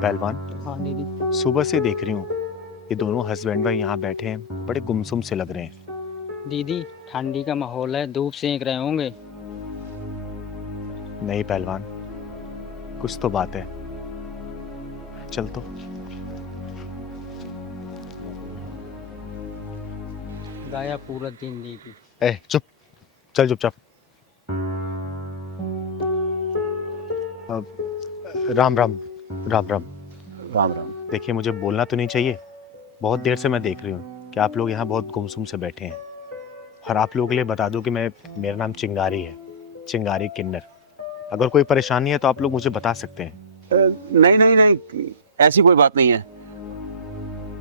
पहलवान, हाँ दीदी। सुबह से देख रही हूँ ये दोनों हस्बैंड वाइफ यहाँ बैठे हैं, बड़े गुमसुम से लग रहे हैं। दीदी ठंडी का माहौल है, धूप सेंक रहे होंगे। नहीं पहलवान, कुछ तो बात है। चल तो। गाया पूरा दिन दीदी। चुप, चल चुपचाप। राम राम। राम राम। राम राम। देखिए, मुझे बोलना तो नहीं चाहिए, बहुत देर से मैं देख रही हूँ कि आप लोग यहाँ बहुत गुमसुम से बैठे हैं। और आप लोगों के लिए बता दूं कि मेरा नाम चिंगारी है, चिंगारी किन्नर। अगर कोई परेशानी है तो आप लोग मुझे बता सकते हैं। नहीं नहीं नहीं, ऐसी कोई बात नहीं है।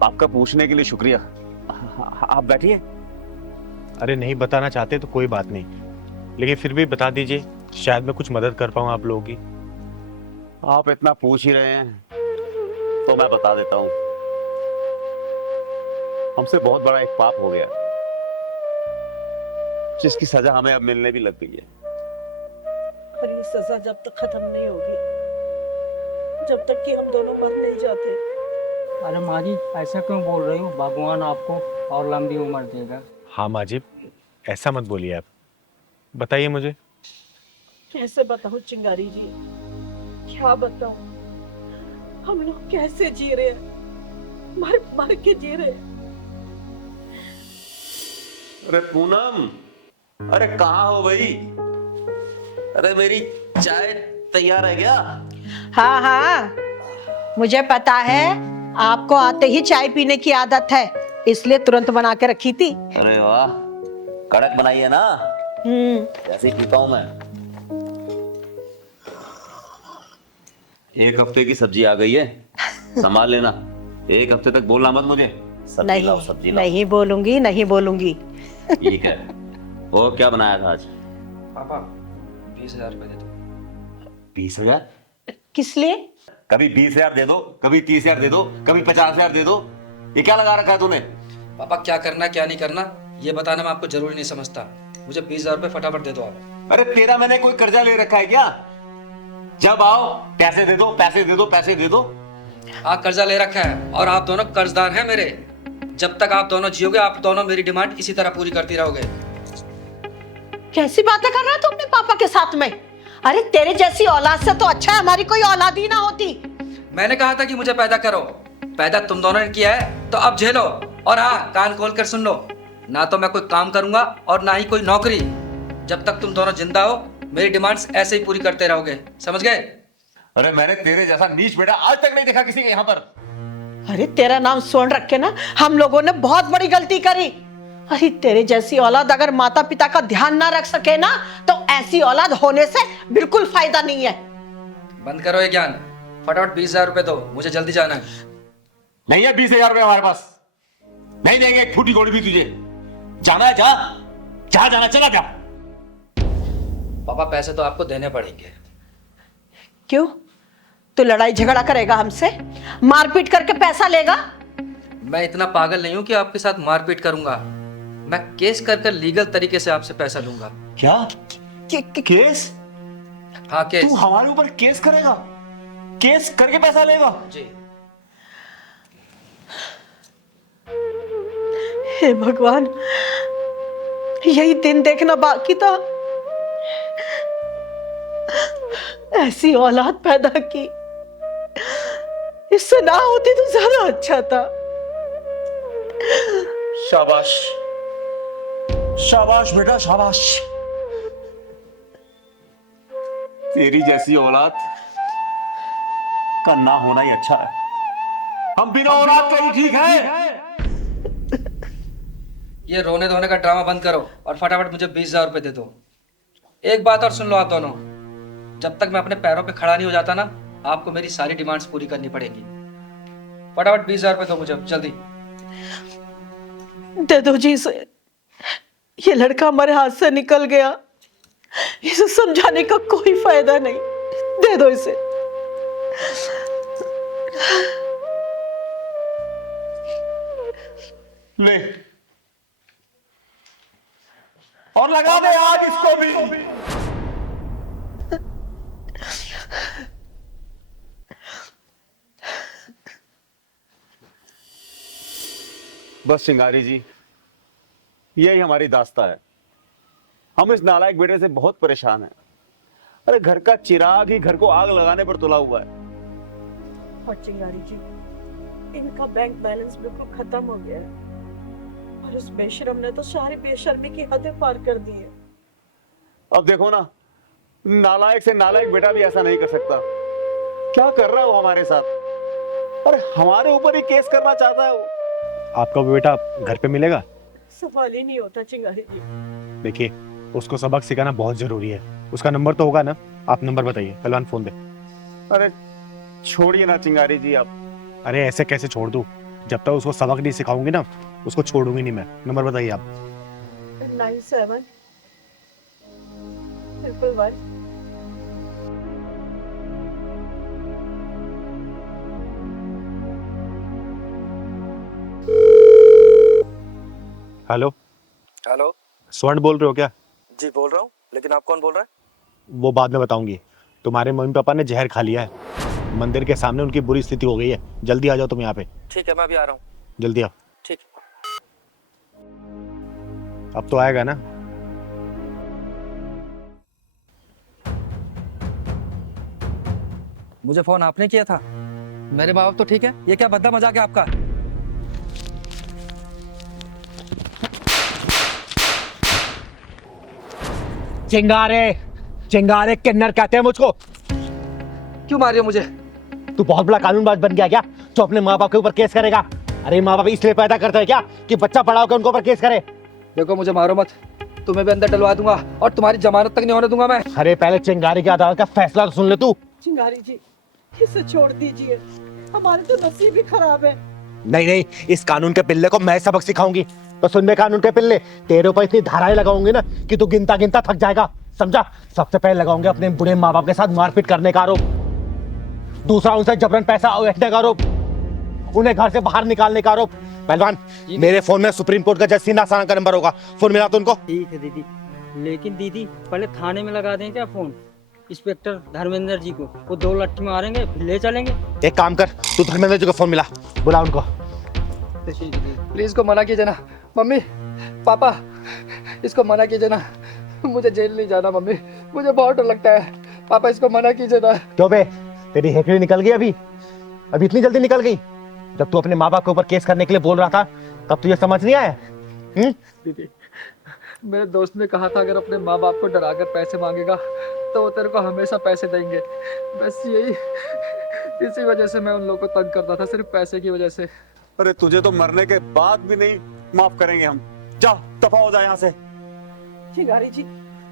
आपका पूछने के लिए शुक्रिया। आप बैठिए। अरे नहीं बताना चाहते तो कोई बात नहीं, लेकिन फिर भी बता दीजिए, शायद मैं कुछ मदद कर पाऊँ आप लोगों की। आप इतना पूछ ही रहे हैं तो मैं बता देता हूँ। हमसे बहुत बड़ा एक पाप हो गया, जिसकी सजा हमें अब मिलने भी लग गई है। पर ये सजा जब तक खत्म नहीं होगी, जब तक कि हम दोनों मर नहीं जाते। अरे माँ जी, ऐसा क्यों बोल रही हो? भगवान आपको और लंबी उम्र देगा। हाँ माजिब, ऐसा मत बोलिए आप। बताइए मुझे। कैसे बताऊं चिंगारी जी, क्या बताऊं? हम लोग कैसे जी रहे हैं, मर मर के जी रहे हैं। अरे पूनम, अरे कहाँ हो भाई? अरे मेरी चाय तैयार है क्या? हाँ हाँ, मुझे पता है आपको आते ही चाय पीने की आदत है, इसलिए तुरंत बना के रखी थी। अरे वाह, कड़क बनाई है ना? ऐसे ही पीता हूं मैं। एक हफ्ते की सब्जी आ गई है, संभाल लेना। एक हफ्ते तक बोलना मत मुझे। सब्जी लाओ, सब्जी लाओ। नहीं बोलूंगी, नहीं बोलूंगी। ठीक है। वो क्या बनाया था आज? पापा 20,000 रुपए दे दो। 20,000? किस लिए? कभी 20,000 दे दो, कभी 30,000 दे दो, कभी 50,000 दे दो। ये क्या लगा रखा है तूने? पापा क्या करना क्या नहीं करना ये बताना मैं आपको जरूरी नहीं समझता। मुझे 20,000 रुपए फटाफट दे दो आप। अरे तेरा मैंने कोई कर्जा ले रखा है क्या? जब आओ पैसे दे दो, पैसे दे दो, पैसे दे दो। आप कर्जा ले रखा है और आप दोनों कर्जदार हैं मेरे। जब तक आप दोनों जियोगे आप दोनों मेरी डिमांड इसी तरह पूरी करती रहोगे। कैसी बातें कर रहा है तू अपने पापा के साथ में? अरे तेरे जैसी औलाद से तो अच्छा है हमारी कोई औलाद ही ना होती। मैंने कहा था कि मुझे पैदा करो, पैदा तुम दोनों ने किया है तो अब झेलो। और हाँ, कान खोल कर सुन लो, ना तो मैं कोई काम करूंगा और ना ही कोई नौकरी। जब तक तुम दोनों जिंदा हो मेरी डिमांड्स ऐसे ही पूरी करते रहोगे, समझ गए? अरे मैंने तेरे जैसा नीच बेटा आज तक नहीं देखा किसी के यहाँ पर। अरे तेरा नाम सुन रख के ना हम लोगों ने बहुत बड़ी गलती करी। अरे तेरे जैसी औलाद अगर माता पिता का ध्यान ना रख सके ना, तो ऐसी औलाद होने से बिल्कुल फायदा नहीं है। बंद करो ये ज्ञान, फटाफट 20,000 रुपए दो, मुझे जल्दी जाना है। नहीं है 20,000 रुपए हमारे पास, नहीं देंगे एक फूटी गोली भी तुझे। जाना है जा, जहां जाना चला जा। पापा पैसे तो आपको देने पड़ेंगे। क्यों? तू लड़ाई झगड़ा करेगा हमसे, मारपीट करके पैसा लेगा? मैं इतना पागल नहीं हूं कि आपके साथ मारपीट करूंगा। मैं केस कर लीगल तरीके से आपसे पैसा लूंगा। क्या? केस? हाँ केस। तू हमारे ऊपर केस करेगा? केस करके पैसा लेगा? जी। हे भगवान, यही दिन देखना बाकी था। ऐसी औलाद पैदा की, इससे ना होती तो ज्यादा अच्छा था। शाबाश, शाबाश बेटा शाबाश। तेरी जैसी औलाद का ना होना ही अच्छा है। हम बिना औलाद के ही ठीक है। ये रोने धोने का ड्रामा बंद करो और फटाफट मुझे 20,000 रुपए दे दो। एक बात और सुन लो आप दोनों, जब तक मैं अपने पैरों पे खड़ा नहीं हो जाता ना, आपको मेरी सारी डिमांड्स पूरी करनी पड़ेगी। फटाफट 20,000 रुपए दो मुझे जल्दी। दे दो जी इसे, ये लड़का हमारे हाथ से निकल गया, इसे समझाने का कोई फायदा नहीं। दे दो इसे। ले और लगा दे आज इसको भी। बस चिंगारी जी, यही हमारी दास्ता है। हम इस नालायक बेटे से बहुत परेशान हैं। अरे घर का चिराग ही घर को आग लगाने पर तुला हुआ है। और चिंगारी जी, इनका बैंक बैलेंस बिल्कुल खत्म हो गया है और उस बेशरम ने तो सारी बेशर्मी की हदें पार कर दी है। अब देखो ना, नालायक से नालायक बेटा भी ऐसा नहीं कर सकता। क्या कर रहा है वो हमारे साथ? अरे हमारे ऊपर ही केस करना चाहता है वो। आपका वो बेटा घर पे मिलेगा? सवाल ही नहीं होता चिंगारी जी। देखिए, उसको सबक सिखाना बहुत जरूरी है। उसका नंबर तो होगा ना? आप नंबर बताइए, पहलवान फोन दे। अरे छोड़िए ना चिंगारी जी आप। अरे ऐसे कैसे छोड़ दूं? जब तक उसको सबक नहीं सिखाऊंगी ना, उसको छोड़ूंगी नहीं मैं। नंबर बताइए आप। 97 111 हेलो, हेलो। स्वर्ण बोल रहे हो क्या? जी बोल रहा हूँ, लेकिन आप कौन बोल रहे हैं? वो बाद में बताऊंगी। तुम्हारे मम्मी पापा ने जहर खा लिया है। मंदिर के सामने उनकी बुरी स्थिति हो गई है। जल्दी आ जाओ तुम यहाँ पे। ठीक है, मैं अभी आ रहा हूँ। जल्दी आओ। ठीक। अब तो आएगा ना? मुझे फोन आपने किया था? मेरे माँ बाप तो ठीक है, ये क्या भद्दा मजाक है आपका? चिंगारे, चिंगारे किन्नर कहते हैं मुझको। क्यों मार रही हो मुझे? तू बहुत बड़ा कानूनबाज बन गया क्या, जो अपने माँ बाप के ऊपर केस करेगा? अरे माँ बाप इसलिए पैदा करते हैं क्या कि बच्चा पढ़ा होकर उनके ऊपर केस करे? देखो मुझे मारो मत, तुम्हें भी अंदर डलवा दूंगा और तुम्हारी जमानत तक नहीं होने दूंगा मैं। अरे पहले चिंगारी की अदालत का फैसला तो सुन ले तू। चिंगारी जी, इसे छोड़ दीजिए, हमारे तो नसीब ही खराब है। नहीं नहीं, इस कानून के पिल्ले को मैं सबक सिखाऊंगी। तो सुन ले कानून के पिल्ले, तेरे ऊपर इतनी धाराएं लगाऊंगी ना कि तू गिनता गिनता थक जाएगा, समझा? सबसे पहले लगाऊंगे अपने बुढ़े माँ बाप के साथ मारपीट करने का आरोप, दूसरा उनसे जबरन पैसा उठने का आरोप, उन्हें घर से बाहर निकालने का आरोप। पहलवान, मेरे फोन में सुप्रीम कोर्ट का जज सीना साना का नंबर होगा, फोन मिला तो उनको। ठीक है दीदी, लेकिन दीदी पहले थाने में लगा दें क्या फोन इंस्पेक्टर धर्मेंद्र जी को? वो 2 लट्ठी मारेंगे फिर ले चलेंगे। एक काम कर, तू धर्मेंद्र जी को फोन मिला, बुला उनको। प्लीज इसको मना कीजिए ना। मम्मी पापा, इसको मना कीजिए ना, मुझे जेल नहीं जाना। मम्मी मुझे बहुत डर लगता है। पापा इसको मना कीजिए ना। क्यों बे, तेरी हेकड़ी निकल गई अभी इतनी जल्दी निकल गई? जब तू अपने माँ बाप के ऊपर केस करने के लिए बोल रहा था तब तुझे समझ नहीं आया? दीदी, मेरे दोस्त ने कहा था अगर अपने माँ बाप को डराकर पैसे मांगेगा तो वो तेरे को हमेशा पैसे देंगे। बस यही, इसी वजह से मैं उन लोगों को तंग करता था, सिर्फ पैसे की वजह से। अरे तुझे तो मरने के बाद भी नहीं माफ करेंगे हम। जा, दफा हो जा यहाँ से। चिंगारी जी,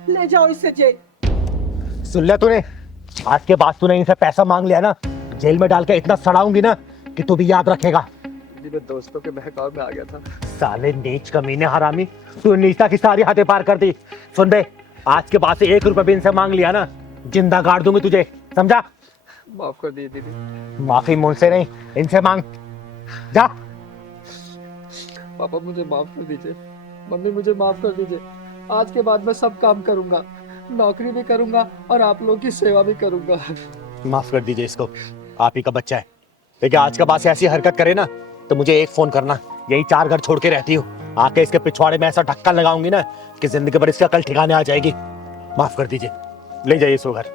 ले जाओ इसे जेल। सुन लिया तूने? आज के बाद तूने इनसे पैसा मांग लिया ना, जेल में डाल के इतना सड़ाऊंगी ना कि तू भी याद रखेगा। मैं दोस्तों के बहकाव में आ गया था। साले नीच कमीने हरामी, तू नीचता की सारी हदें पार कर दी। सुन बे, आज के बाद से 1 रुपया भी इनसे मांग लिया ना, जिंदा गाड़ दूंगी तुझे, समझा? माफ कर दिए दीदी। माफी मुझसे नहीं, इनसे मांग। जा। पापा मुझे माफ कर दीजिए, मम्मी मुझे माफ कर दीजिए। आज के बाद मैं सब काम करूंगा, नौकरी भी करूंगा और आप लोगों की सेवा भी करूंगा। माफ कर दीजिए इसको, आप ही का बच्चा है। लेकिन आज के बाद से ऐसी हरकत करे ना तो मुझे एक फोन करना, यही 4 घर छोड़ के रहती हूँ। आके इसके पिछवाड़े में ऐसा ढक्कन लगाऊंगी ना कि जिंदगी भर इसकी अकल ठिकाने आ जाएगी। माफ कर दीजिए, ले जाइए इसको घर।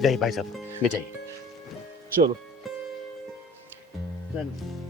जाइए भाई साहब, ले जाइए। चलो। चलो।